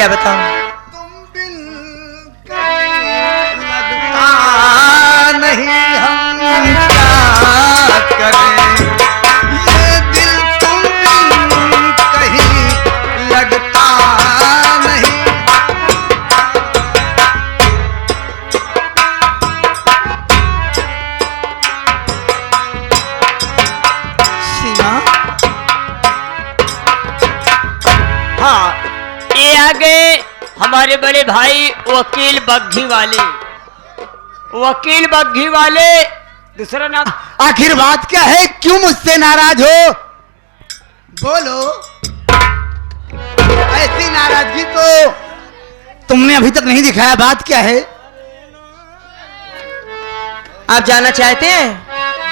क्या बताऊं? तुम बिन लगता नहीं, हम क्या करें, ये दिल तुम बिन कहीं लगता नहीं। सीमा, हाँ, ये आगे हमारे बड़े भाई वकील बग्घी वाले, वकील बग्घी वाले, दूसरा नाम। आखिर बात क्या है, क्यों मुझसे नाराज हो? बोलो। ऐसी नाराजगी तो तुमने अभी तक नहीं दिखाया, बात क्या है? आप जानना चाहते हैं?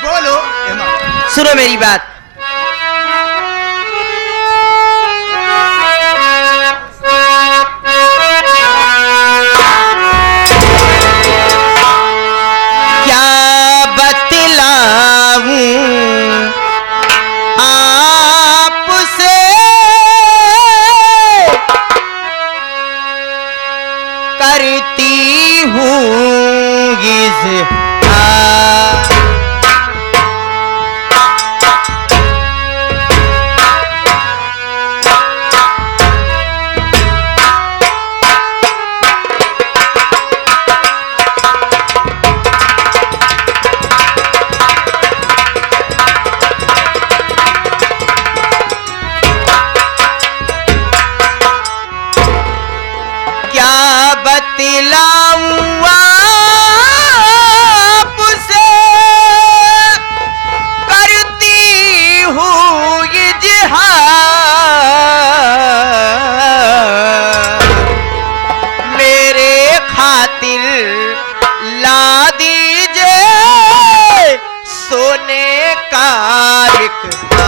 बोलो। सुनो मेरी बात। क्या बतलाऊं आपसे, करती हूँ इज़हार। क्या बतलाऊं आपसे, करती हूँ इज़हार। मेरे खातिर ला दीजिए सोने का रिक्शा।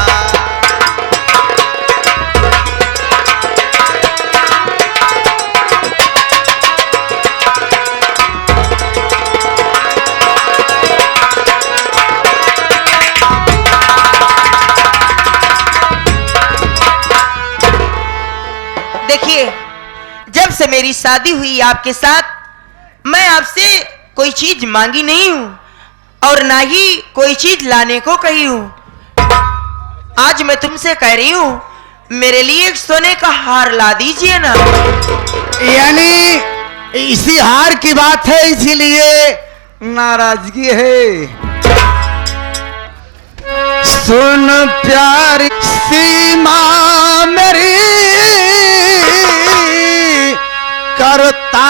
देखिए, जब से मेरी शादी हुई आपके साथ, मैं आपसे कोई चीज मांगी नहीं हूं और ना ही कोई चीज लाने को कही हूं। आज मैं तुमसे कह रही हूं, मेरे लिए एक सोने का हार ला दीजिए ना। यानी इसी हार की बात है, इसीलिए नाराजगी है। सुन प्यारी सीमा मेरी, करता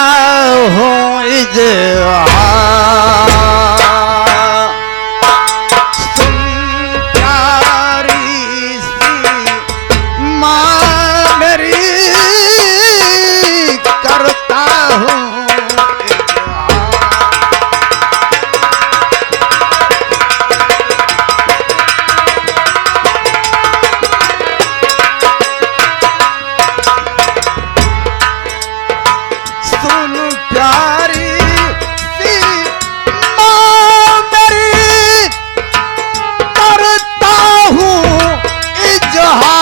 हूँ इज़हार। सुन प्यारी सीमा मेरी, करता हूँ सुन प्यारी सीमा मेरी, करता हूँ इज़हार।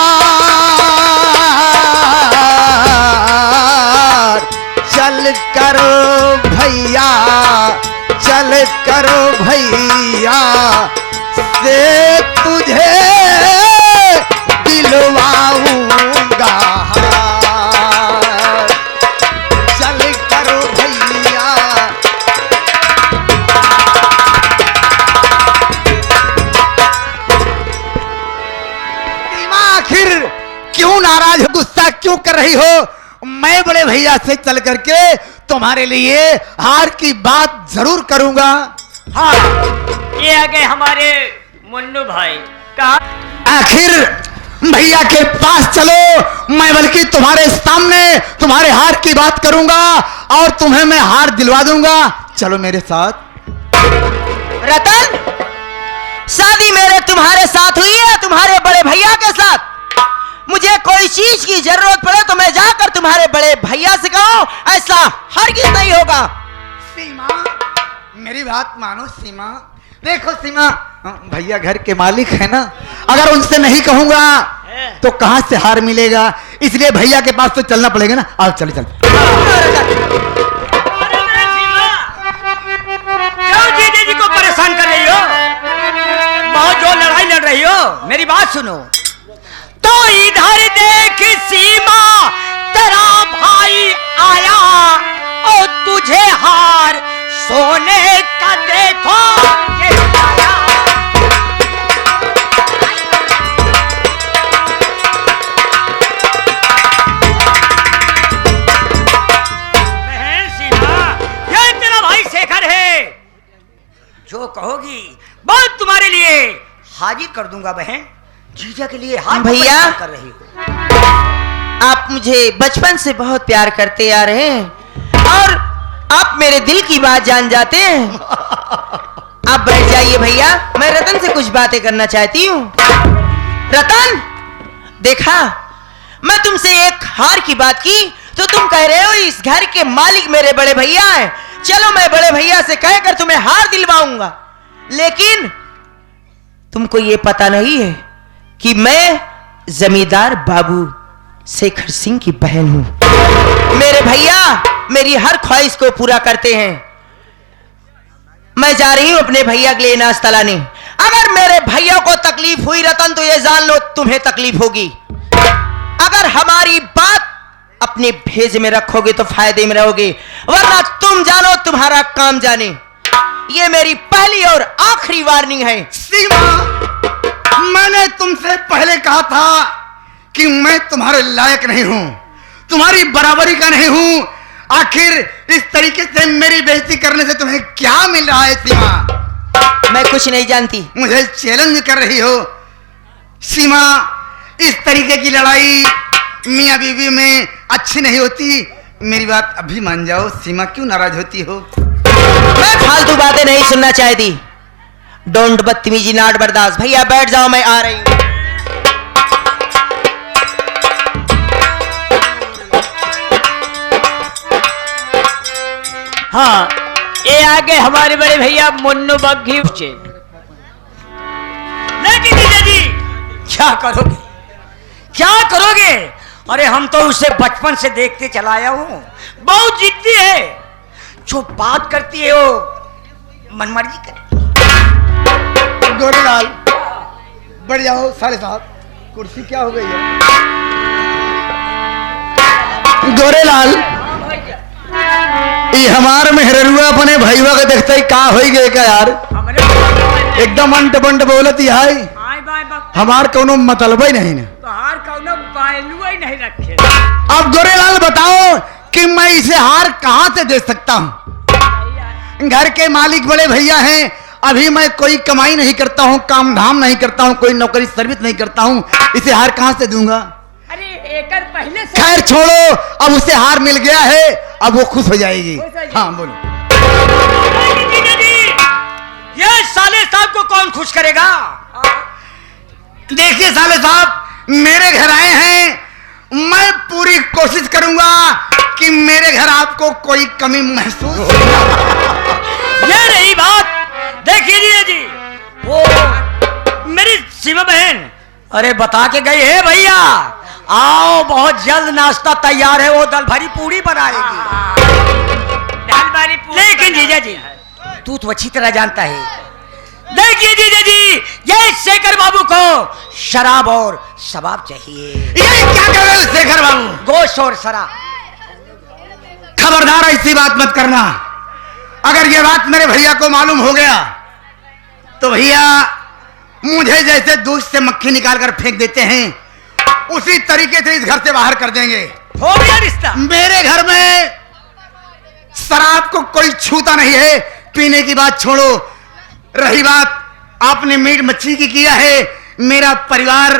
चल करो भैया, चल करो भैया, से तुझे दिलवाऊंगा हार। चल करो भैया। सीमा, आखिर क्यों नाराज हो, गुस्सा क्यों कर रही हो? मैं बड़े भैया से चल करके तुम्हारे लिए हार की बात जरूर करूंगा। हाँ, ये आ गए हमारे मुन्नू भाई। कहा आखिर भैया के पास चलो, मैं बल्कि तुम्हारे सामने तुम्हारे हार की बात करूंगा और तुम्हें मैं हार दिलवा दूंगा। चलो मेरे साथ। रतन, शादी मेरे तुम्हारे साथ हुई है, तुम्हारे बड़े भैया के साथ। मुझे कोई चीज की जरूरत पड़े तो मैं जाकर तुम्हारे बड़े भैया से कहूं, ऐसा हरगिज नहीं होगा। सीमा, मेरी बात मानो सीमा। देखो सीमा, भैया घर के मालिक है ना, अगर उनसे नहीं कहूंगा तो कहां से हार मिलेगा। इसलिए भैया के पास तो चलना पड़ेगा ना। आओ चले चल। क्यों जीजा जी को परेशान कर रही हो? बहुत जो लड़ाई लड़ रही हो, मेरी बात सुनो। तो इधर देख सीमा, तेरा भाई आया और तुझे हार सोने का देखो ये आया। बहन सीमा, ये तेरा भाई शेखर है। जो कहोगी बहुत तुम्हारे लिए हाजिर कर दूंगा बहन। जीजा के लिए हाथ भैया। कर रही हो। आप मुझे बचपन से बहुत प्यार करते आ रहे हैं और आप मेरे दिल की बात जान जाते हैं। आप बैठ जाइए भैया, मैं रतन से कुछ बातें करना चाहती हूँ। रतन, देखा मैं तुमसे एक हार की बात की तो तुम कह रहे हो इस घर के मालिक मेरे बड़े भैया हैं। चलो मैं बड़े भैया से कहकर तुम्हें हार दिलवाऊंगा, लेकिन तुमको ये पता नहीं है कि मैं जमींदार बाबू शेखर सिंह की बहन हूं। मेरे भैया मेरी हर ख्वाहिश को पूरा करते हैं। मैं जा रही हूं अपने भैया के लिए नाश्ता लाने। अगर मेरे भैया को तकलीफ हुई रतन तो ये जान लो तुम्हें तकलीफ होगी। अगर हमारी बात अपने भेज में रखोगे तो फायदे में रहोगे, वरना तुम जानो तुम्हारा काम जाने। ये मेरी पहली और आखिरी वार्निंग है। सीमा, मैंने तुमसे पहले कहा था कि मैं तुम्हारे लायक नहीं हूं, तुम्हारी बराबरी का नहीं हूं। आखिर इस तरीके से मेरी बेइज्जती करने से तुम्हें क्या मिल रहा है सीमा? मैं कुछ नहीं जानती। मुझे चैलेंज कर रही हो सीमा? इस तरीके की लड़ाई मियां बीवी में अच्छी नहीं होती। मेरी बात अभी मान जाओ सीमा, क्यों नाराज होती हो? मैं फालतू बातें नहीं सुनना चाहती। डोंट बदतमीजी नॉट बर्दाश्त। भैया बैठ जाओ, मैं आ रही हूं। हाँ, ये आगे हमारे बड़े भैया मुन्नू बग्घी। लेकिन जीजा जी क्या करोगे, क्या करोगे? अरे हम तो उसे बचपन से देखते चला आया हूं। बहुत जिद्दी है, जो बात करती है वो मनमर्जी करे। गोरेलाल बढ़ जाओ। साले साहब कुर्सी क्या हो गई है? गोरेलाल, ये हमार मेहरुआ अपने भैया के देखते ही का हो गए का यार? एकदम अंट बंट बोलत है। हमार कोनो मतलब ही नहीं। नहीं रखे। अब गोरेलाल बताओ कि मैं इसे हार कहां से दे सकता हूं? घर के मालिक बड़े भैया हैं। अभी मैं कोई कमाई नहीं करता हूं, काम धाम नहीं करता हूं, कोई नौकरी सर्विस नहीं करता हूं। इसे हार कहां से दूंगा? अरे एकर पहले से। खैर छोड़ो, अब उसे हार मिल गया है, अब वो खुश हो जाएगी। हाँ बोलो। ये साले साहब को कौन खुश करेगा? देखिए साले साहब, मेरे घर आए हैं, मैं पूरी कोशिश करूंगा कि मेरे घर आपको कोई कमी महसूस। ये रही बात। देखिए जी, वो मेरी सीमा बहन अरे बता के गई है भैया, आओ बहुत जल्द नाश्ता तैयार है, वो दाल भरी पूरी बनाएगी। लेकिन जीजा जी तू तो अच्छी तरह जानता है। देखिए जीजा जी, ये शेखर बाबू को शराब और शबाब चाहिए। ये क्या कर रहे हो शेखर बाबू? गोश्त और शराब। खबरदार ऐसी बात मत करना। अगर ये बात मेरे भैया को मालूम हो गया तो भैया मुझे जैसे दूध से मक्खी निकालकर फेंक देते हैं उसी तरीके से इस घर से बाहर कर देंगे। हो गया रिश्ता। मेरे घर में शराब को कोई छूता नहीं है। पीने की बात छोड़ो, रही बात आपने मीट मच्छी की किया है, मेरा परिवार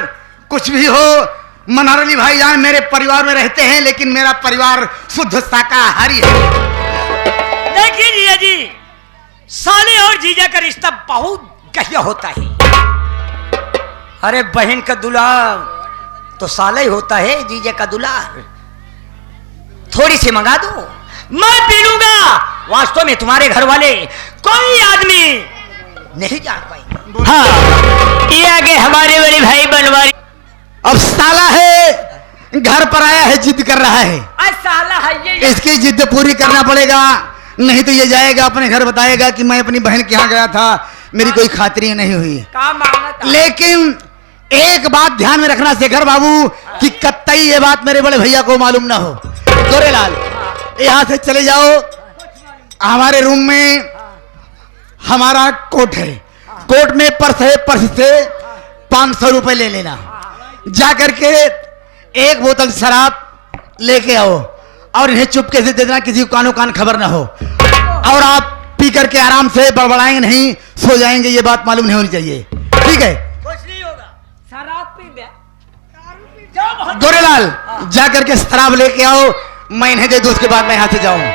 कुछ भी हो, मनोहर भाईजान मेरे परिवार में रहते हैं, लेकिन मेरा परिवार शुद्ध शाकाहारी है। देखिए जीजा जी, साले और जीजा का रिश्ता बहुत गहरा होता है। अरे बहन का दुलार तो साले ही होता है, जीजा का दुलार। थोड़ी सी मंगा दो, मैं पी लूंगा। वास्तव में तुम्हारे घर वाले कोई आदमी नहीं जान पाएंगे। हाँ, ये आगे हमारे बड़े भाई बनवारी। अब साला है घर पर आया है, जिद कर रहा है, आज साला है ये इसकी जिद पूरी करना पड़ेगा, नहीं तो ये जाएगा अपने घर बताएगा कि मैं अपनी बहन के यहाँ गया था, मेरी कोई खातिरी नहीं हुई। काम मांगा था। लेकिन एक बात ध्यान में रखना शेखर बाबू कि कतई ये बात मेरे बड़े भैया को मालूम ना हो। गोरेलाल यहाँ से चले जाओ, हमारे रूम में हमारा कोट है, कोट में पर्स है, पर्स से 500 रुपए ले लेना, जा करके एक बोतल शराब लेके आओ और इन्हें चुपके से दे देना, किसी को कानो कान खबर ना हो, और आप पी करके आराम से बड़बड़ाएंगे नहीं, सो जाएंगे, ये बात मालूम नहीं होनी चाहिए, ठीक है? कुछ नहीं होगा, शराब पी दे, जाओ बहुत- गोरेलाल जा करके शराब लेके आओ, मैं इन्हें दे दूं, उसके बाद मैं यहाँ से जाऊं।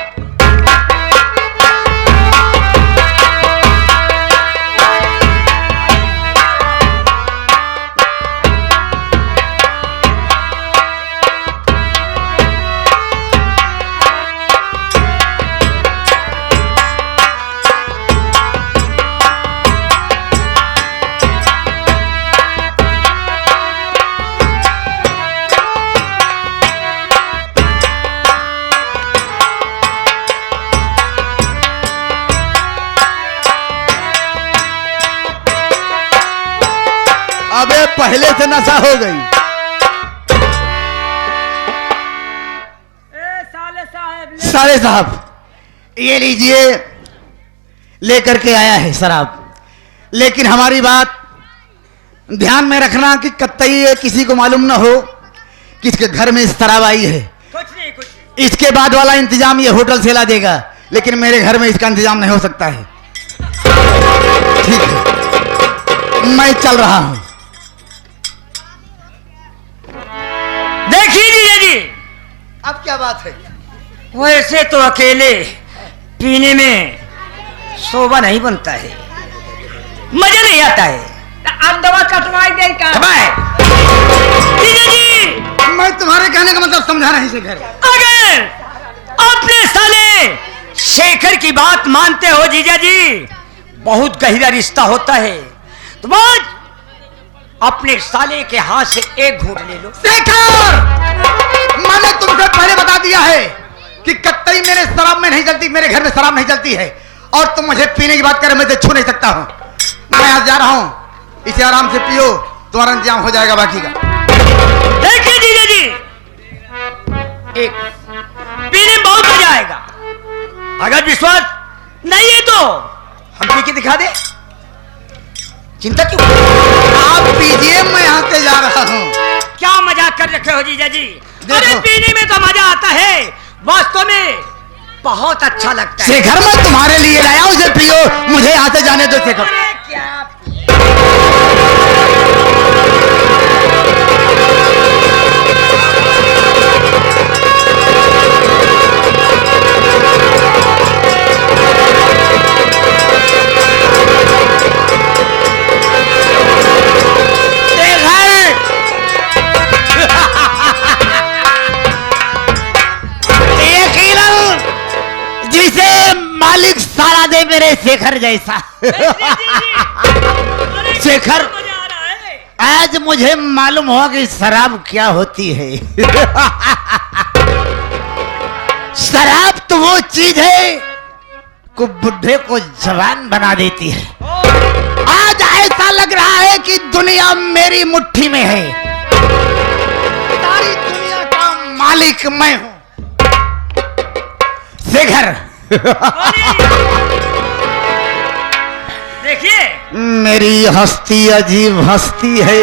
अबे पहले से नशा हो गई। ए साले साहब ले। सारे साहब ये लीजिए, लेकर के आया है शराब, लेकिन हमारी बात ध्यान में रखना कि कतई ये किसी को मालूम ना हो कि इसके घर में शराब आई है। कुछ नहीं, कुछ नहीं। इसके बाद वाला इंतजाम ये होटल से ला देगा, लेकिन मेरे घर में इसका इंतजाम नहीं हो सकता है। ठीक है, मैं चल रहा हूं। देखिए जीजा जी, अब क्या बात है? वैसे तो अकेले पीने में शोभा नहीं बनता है, मजा नहीं आता है। अब दवा कटवाई दे का जीजा जी, मैं तुम्हारे कहने का मतलब समझा नहीं शेखर। अगर अपने साले शेखर की बात मानते हो जीजा जी, बहुत गहरा रिश्ता होता है, तो आज अपने साले के हाथ से एक घूंट ले लो। शेखर, मैंने तुमसे पहले बता दिया है कि कतई मेरे शराब में नहीं चलती, मेरे घर में शराब नहीं चलती है, और तुम मुझे पीने की बात कर, मैं तो छू नहीं सकता हूं। मैं आज जा रहा हूं, इसे आराम से पियो, तुम्हारा इंतजाम हो जाएगा बाकी का। देखिए जीजा जी, एक पीने में बहुत मजा आएगा, अगर विश्वास नहीं है तो हम पी के दिखा दे, चिंता क्यों? आप पीजिए, मैं यहाँ से जा रहा हूँ। क्या मजाक कर रखे हो जीजा जी? देखो। अरे पीने में तो मजा आता है, वास्तव में बहुत अच्छा लगता है। शेखर, मैं तुम्हारे लिए लाया, उसे पियो, मुझे यहाँ से जाने दो शेखर। अरे क्या जिसे मालिक साला दे मेरे शेखर जैसा। शेखर, मजा आ रहा है। आज मुझे मालूम हुआ कि शराब क्या होती है। शराब तो वो चीज है को बुढ़े को जवान बना देती है। आज ऐसा लग रहा है कि दुनिया मेरी मुट्ठी में है, सारी दुनिया का मालिक मैं हूं। शेखर, देखिए मेरी हस्ती अजीब हस्ती है,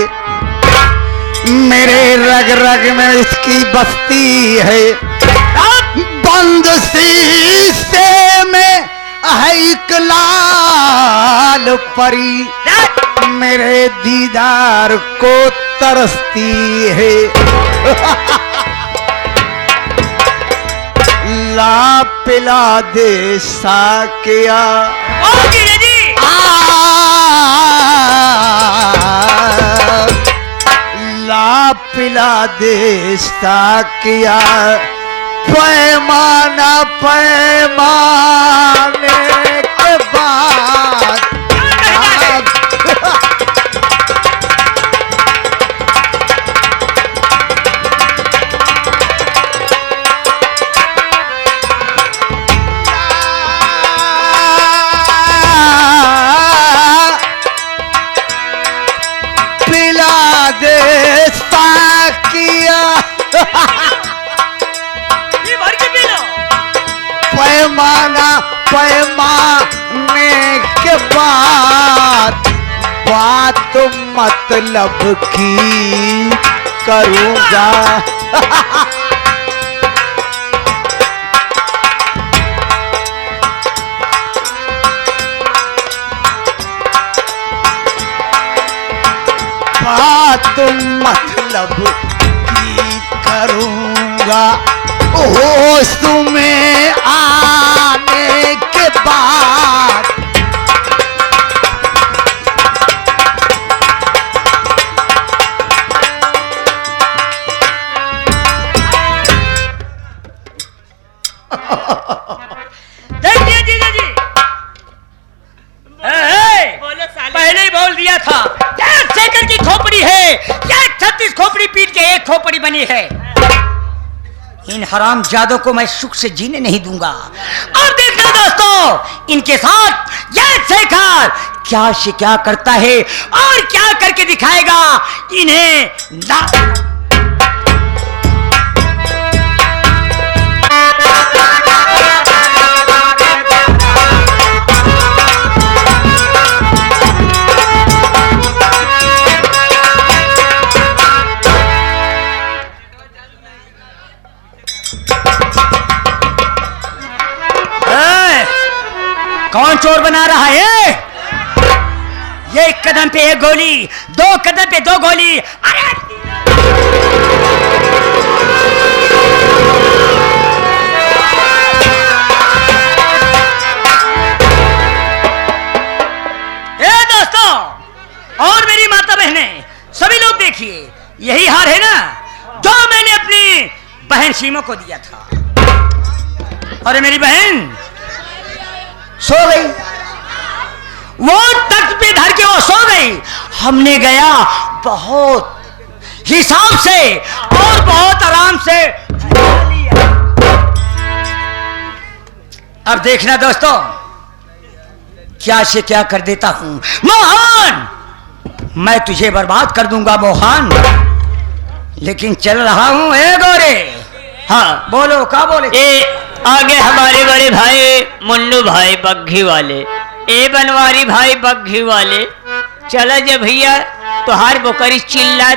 मेरे रग रग में इसकी बस्ती है। बंद शीशे में है एक लाल परी, मेरे दीदार को तरसती है। ला पिला दे साकिया, ला पिला दे साकिया, पैमाना पैमाने के बाद माना पैमाने के बाद बात मतलब की करूंगा। बात मतलब की करूंगा होश में आने के बाद। देखिए जीजा जी, पहले ही बोल दिया था, 1 सेकंड की खोपड़ी है, क्या 36 खोपड़ी पीट के एक खोपड़ी बनी है। इन हराम जादों को मैं सुख से जीने नहीं दूंगा। और देखना दोस्तों, इनके साथ यह शेखर क्या से क्या करता है और क्या करके दिखाएगा इन्हें ना। कौन चोर बना रहा है? ये 1 कदम पे 1 गोली, 2 कदम पे 2 गोली। अरे दोस्तों और मेरी माता बहनें, सभी लोग देखिए, यही हार है ना जो मैंने अपनी बहन सीमा को दिया था। अरे मेरी बहन सो गई, वो तख्त पे धर के वो सो गई। हमने गया बहुत हिसाब से और बहुत आराम से लिया। अब देखना दोस्तों, क्या से क्या कर देता हूं। मोहन, मैं तुझे बर्बाद कर दूंगा मोहन, लेकिन चल रहा हूं। ए गोरे, हाँ बोलो, क्या बोले? आगे हमारे बड़े भाई मुन्नू भाई बग्घी वाले, ए बनवारी भाई बग्घी वाले, चला जे भैया तुहार बोकरी चिल्ला